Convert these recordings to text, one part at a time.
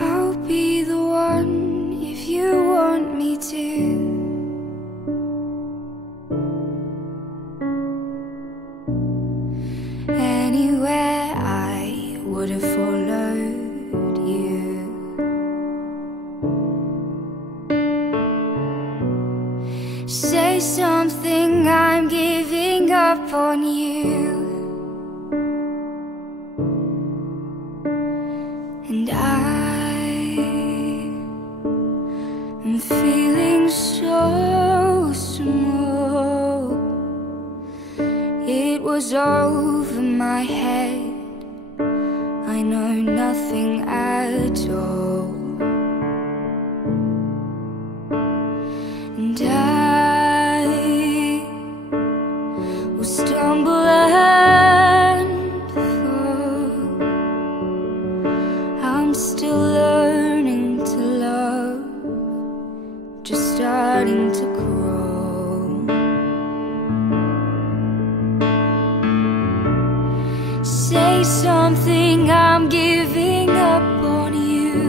I'll be the one if you want me to. Anywhere I would have followed you. Say something, I'm giving up on you. And I'm feeling so small. It was over my head, I know nothing at all. And I will stumble and fall. I'm still learning to love, just starting to crawl. Say something, I'm giving up on you.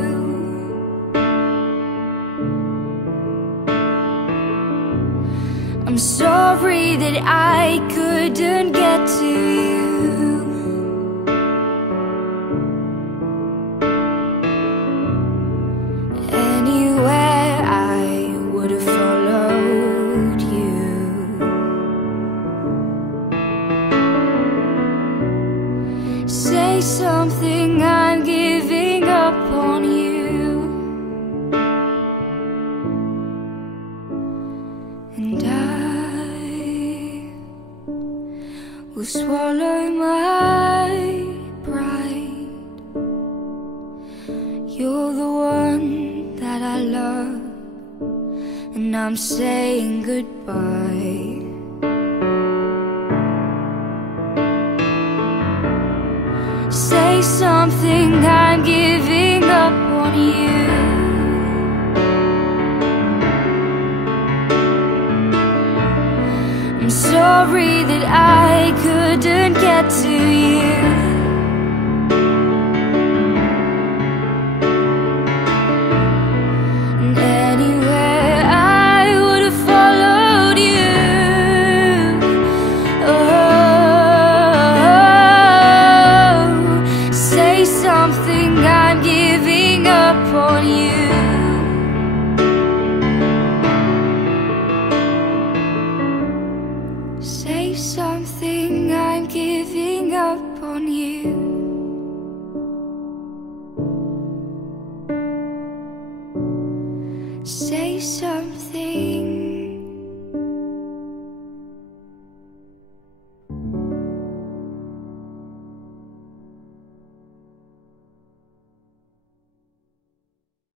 I'm sorry that I couldn't get to you. Anywhere I would have followed you. Say something, I'm giving up on you. And I will swallow my pride. You're the one that I love, and I'm saying goodbye. Say something, I'm giving up on you. I'm sorry that I couldn't get to you.